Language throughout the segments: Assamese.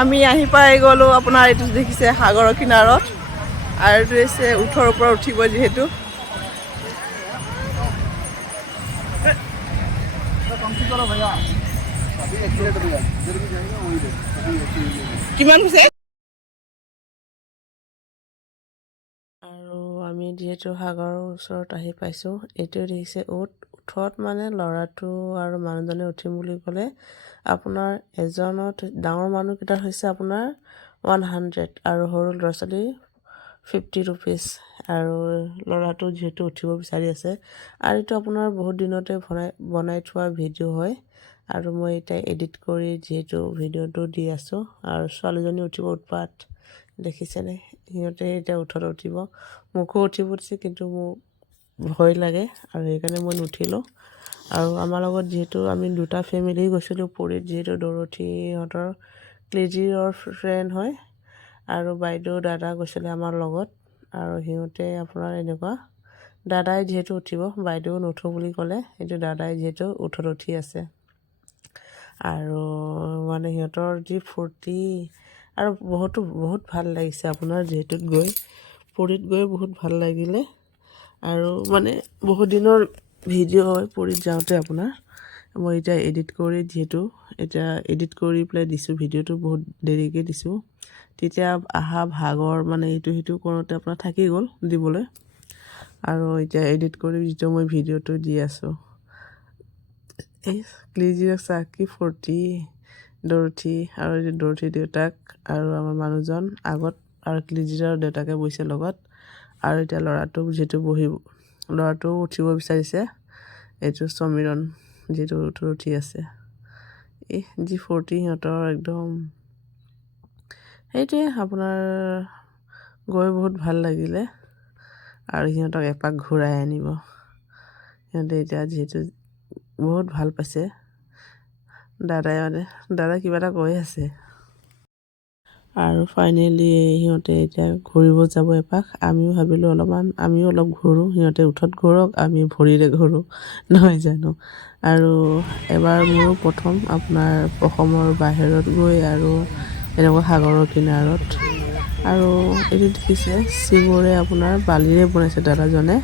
আমি আহি পাই গ'লোঁ আপোনাৰ এইটো দেখিছে সাগৰৰ কিনাৰত আৰু এইটো হৈছে উঠৰ ওপৰত উঠিব যিহেতু কিমান হৈছে আৰু আমি যিহেতু সাগৰৰ ওচৰত আহি পাইছোঁ এইটো দেখিছে উঠত মানে ল'ৰাটো আৰু মানুহজনে উঠিম বুলি ক'লে আপোনাৰ এজনত ডাঙৰ মানুহকেইটাৰ হৈছে আপোনাৰ 100 আৰু সৰু ল'ৰা ছোৱালী 50 rupees আৰু ল'ৰাটো যিহেতু উঠিব বিচাৰি আছে আৰু এইটো আপোনাৰ বহুত দিনতে বনাই থোৱা ভিডিঅ' হয় আৰু মই এতিয়া এডিট কৰি যিহেতু ভিডিঅ'টো দি আছোঁ আৰু ছোৱালীজনী উঠিব উৎপাত দেখিছেনে সিহঁতে এতিয়া উঠত উঠিব মোকো উঠিব দিছে কিন্তু মোৰ ভয় লাগে আৰু সেইকাৰণে মই নুঠিলোঁ আৰু আমাৰ লগত যিহেতু আমি দুটা ফেমিলি গৈছিলোঁ পুৰীত যিহেতু ডৰথিহঁতৰ ক্লেজিৰ ফ্ৰেণ্ড হয় আৰু বাইদেউ দাদা গৈছিলে আমাৰ লগত আৰু সিহঁতে আপোনাৰ এনেকুৱা দাদাই যিহেতু উঠিব বাইদেউ নুঠো বুলি ক'লে এইটো দাদাই যিহেতু উঠত উঠি আছে আৰু মানে সিহঁতৰ যি ফূৰ্তি আৰু বহুত ভাল লাগিছে আপোনাৰ যিহেতুত গৈ পুৰীত গৈ বহুত ভাল লাগিলে আৰু মানে বহুত দিনৰ ভিডিঅ' হয় পুৰীত যাওঁতে আপোনাৰ মই এতিয়া এডিট কৰি যিহেতু এতিয়া এডিট কৰি পেলাই দিছোঁ ভিডিঅ'টো বহুত দেৰিকৈ দিছোঁ তেতিয়া আহা ভাগৰ মানে ইটো সিটো কৰোঁতে আপোনাৰ থাকি গ'ল দিবলৈ আৰু এতিয়া এডিট কৰি যিটো মই ভিডিঅ'টো দি আছোঁ এই ক্লিজিৰ চাকি ফূৰ্তি ডৰথি আৰু ডৰথি দেউতাক আৰু আমাৰ মানুহজন আগত আৰু ক্লিজিৰৰ দেউতাকে বহিছে লগত আৰু এতিয়া ল'ৰাটোও উঠিব বিচাৰিছে এইটো সমীৰণ যিটো উঠি আছে এই যি ফূৰ্তি সিহঁতৰ একদম সেইটোৱে আপোনাৰ গৈ বহুত ভাল লাগিলে আৰু সিহঁতক এপাক ঘূৰাই আনিব সিহঁতে এতিয়া যিহেতু বহুত ভাল পাইছে দাদাই কিবা এটা কৈ আছে আৰু ফাইনেলি সিহঁতে এতিয়া ঘূৰিব যাব এপাক আমিও ভাবিলোঁ আমিও অলপ ঘূৰোঁ সিহঁতে উঠত ঘূৰক আমি ভৰিৰে ঘূৰোঁ নহয় জানো আৰু এবাৰ মোৰো প্ৰথম আপোনাৰ অসমৰ বাহিৰত গৈ আৰু এনেকুৱা সাগৰৰ কিনাৰত আৰু এইটো দেখিছে চিঙৰে আপোনাৰ বালিৰে বনাইছে দাদাজনে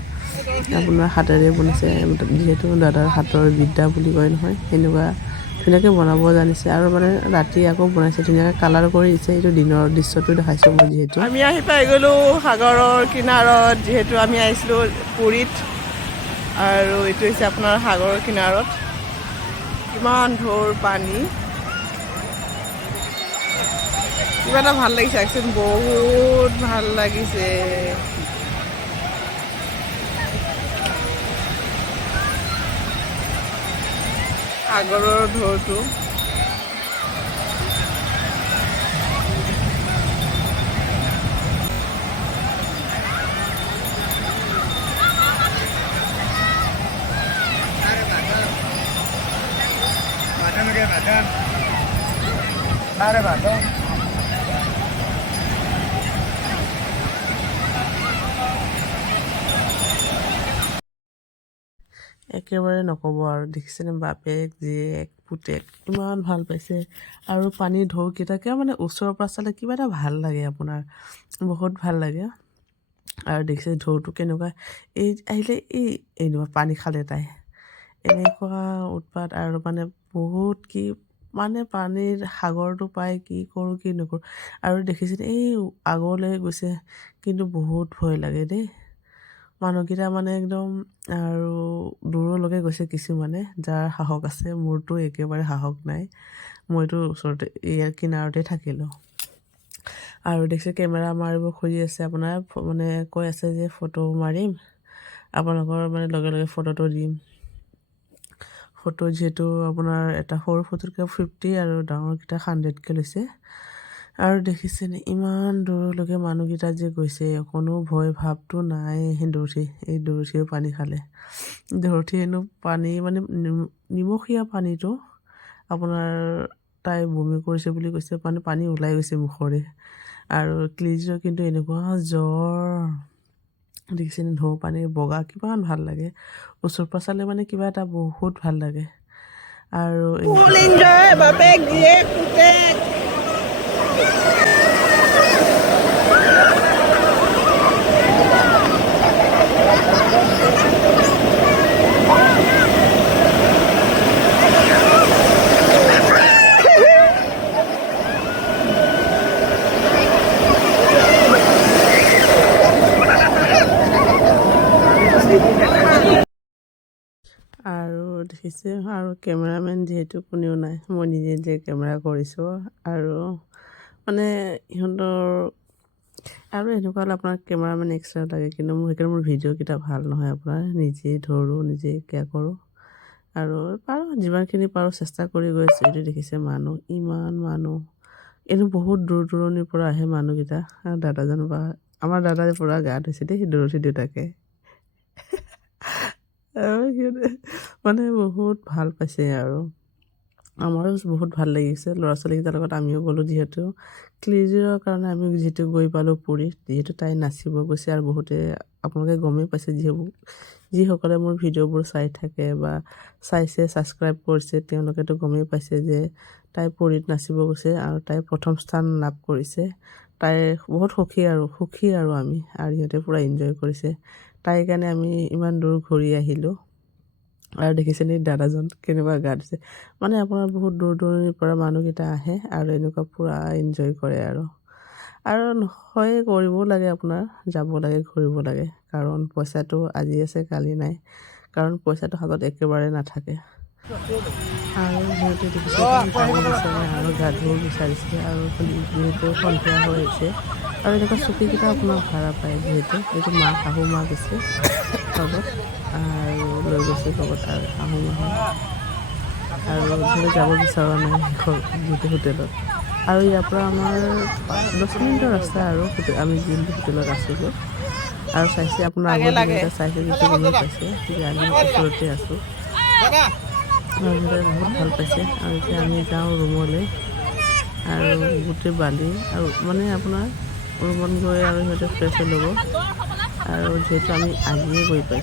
আপোনাৰ হাতেৰে বনাইছে যিহেতু দাদাৰ হাতৰ বিদ্যা বুলি কয় নহয় সেনেকুৱা ধুনীয়াকৈ বনাব জানিছে আৰু মানে ৰাতি আকৌ বনাইছে ধুনীয়াকৈ কালাৰ কৰি দিছে এইটো দিনৰ দৃশ্যটো দেখাইছোঁ মই যিহেতু আমি আহি পাই গ'লোঁ সাগৰৰ কিনাৰত যিহেতু আমি আহিছিলোঁ পুৰীত আৰু এইটো হৈছে আপোনাৰ সাগৰৰ কিনাৰত কিমান ঢৌৰ পানী কিবা এটা ভাল লাগিছে একচোন বহুত ভাল লাগিছে সাগৰৰ ঢৌটো একেবাৰে নক'ব আৰু দেখিছেনে বাপেক জীয়েক পুতেক ইমান ভাল পাইছে আৰু পানীৰ ঢৌকেইটাকে মানে ওচৰৰ পৰা চালে কিবা এটা ভাল লাগে আপোনাৰ বহুত ভাল লাগে আৰু দেখিছে ঢৌটো কেনেকুৱা এই আহিলে এনেকুৱা পানী খালে তাই এনেকুৱা উৎপাত আৰু মানে বহুত মানে পানীৰ সাগৰটো পাই কি কৰোঁ কি নকৰোঁ আৰু দেখিছে এই আগলৈ গৈছে কিন্তু বহুত ভয় লাগে দেই মানুহকেইটা মানে একদম আৰু দূৰলৈকে গৈছে কিছুমানে যাৰ সাহস আছে মোৰতো একেবাৰে সাহস নাই মইতো ওচৰতে ইয়াৰ কিনাৰতে থাকিলোঁ আৰু দেখিছে কেমেৰা মাৰিব খুজি আছে আপোনাৰ মানে কৈ আছে যে ফটো মাৰিম আপোনালোকৰ মানে লগে লগে ফটোটো দিম ফটো যিহেতু আপোনাৰ এটা সৰু ফটোতকৈ 50 আৰু ডাঙৰকেইটা 100কৈ লৈছে আৰু দেখিছেনে ইমান দূৰলৈকে মানুহকেইটা যে গৈছে কোনো ভয় ভাৱটো নাই এই ডৰথিও পানী খালে ডৰথি হেনো পানী মানে নিমখীয়া পানীটো আপোনাৰ তাই বমি কৰিছে বুলি কৈছে মানে পানী ওলাই গৈছে মুখৰে আৰু ক্লিজিৰ কিন্তু এনেকুৱা জ্বৰ দেখিছেনে ঢৌ পানী বগা কিমান ভাল লাগে ওচৰৰ পৰা চালে মানে কিবা এটা বহুত ভাল লাগে আৰু দেখিছে আৰু কেমেৰামেন যিহেতু কোনেও নাই, মই নিজে কেমেৰা কৰিছোঁ। আৰু মানে ইহঁতৰ আৰু এনেকুৱা হ'লে আপোনাৰ কেমেৰামেন এক্সট্ৰা লাগে, কিন্তু সেইকাৰণে মোৰ ভিডিঅ'কেইটা ভাল নহয়। আপোনাৰ নিজেই ধৰোঁ, নিজেই কেয়াৰ কৰোঁ আৰু পাৰোঁ যিমানখিনি পাৰোঁ চেষ্টা কৰি গৈ আছোঁ। এইটো দেখিছে মানুহ, ইমান মানুহ, এইটো বহুত দূৰ দূৰণিৰ পৰা আহে মানুহকেইটা। দাদাজন বা আমাৰ দাদাই পূৰা গা ধুইছে দেই দৌৰতি দেউতাকে। আৰু সিহঁতে মানে বহুত ভাল পাইছে আৰু আমাৰো বহুত ভাল লাগিছে। ল'ৰা ছোৱালীকেইটাৰ লগত আমিও গ'লোঁ, যিহেতু ক্লিজিৰৰ কাৰণে আমি যিহেতু গৈ পালোঁ পুৰীত, যিহেতু তাই নাচিব গৈছে। আৰু বহুতে আপোনালোকে গমেই পাইছে, যিসকলে মোৰ ভিডিঅ'বোৰ চাই থাকে বা চাইছে, ছাবস্ক্ৰাইব কৰিছে, তেওঁলোকেতো গমেই পাইছে যে তাই পুৰীত নাচিব গৈছে আৰু তাই প্ৰথম স্থান লাভ কৰিছে। তাই বহুত সুখী আৰু আমি, আৰু সিহঁতে পূৰা এনজয় কৰিছে। তাইৰ কাৰণে আমি ইমান দূৰ ঘূৰি আহিলোঁ। আৰু দেখিছেনে দাদাজন কেনেকুৱা গা ধুইছে। মানে আপোনাৰ বহুত দূৰ দূৰণিৰ পৰা মানুহকেইটা আহে আৰু এনেকুৱা পূৰা এনজয় কৰে আৰু হয়, কৰিবও লাগে, আপোনাৰ যাব লাগে, ঘূৰিব লাগে। কাৰণ পইচাটো আজি আছে কালি নাই, কাৰণ পইচাটো হাতত একেবাৰে নাথাকে। আৰু সিহঁতে দেখিছে যাব বিচাৰে আৰু গা ধুব বিচাৰিছে। আৰু যিহেতু সন্ধিয়া হৈ আহিছে আৰু এনেকুৱা চকীকেইটা আপোনাৰ ভাড়া পায়, যিহেতু এইটো শাহু মা গৈছে লগত আৰু লৈ গৈছে লগত আৰু শাহু মাহে। আৰু যিহেতু যাব বিচৰা নাই যিহেতু হোটেলত, আৰু ইয়াৰ পৰা আমাৰ 10 মিনিটৰ ৰাস্তা আৰু আমি যোনটো হোটেলত আছোঁগৈ। আৰু চাইছে আপোনাৰ আগৰ দিনকেইটা চাইছে যিটো গমেই পাইছে যে আমি ওচৰতে আছোঁ। আৰু সিহঁতে বহুত ভাল পাইছে। আৰু এতিয়া আমি যাওঁ ৰুমলৈ, আৰু গোটেই বালি আৰু মানে আপোনাৰ ৰুমত গৈ আৰু সিহঁতে ফ্ৰেছ হৈ ল'ব। আৰু যিহেতু আমি আজিয়ে গৈ পাইছোঁ।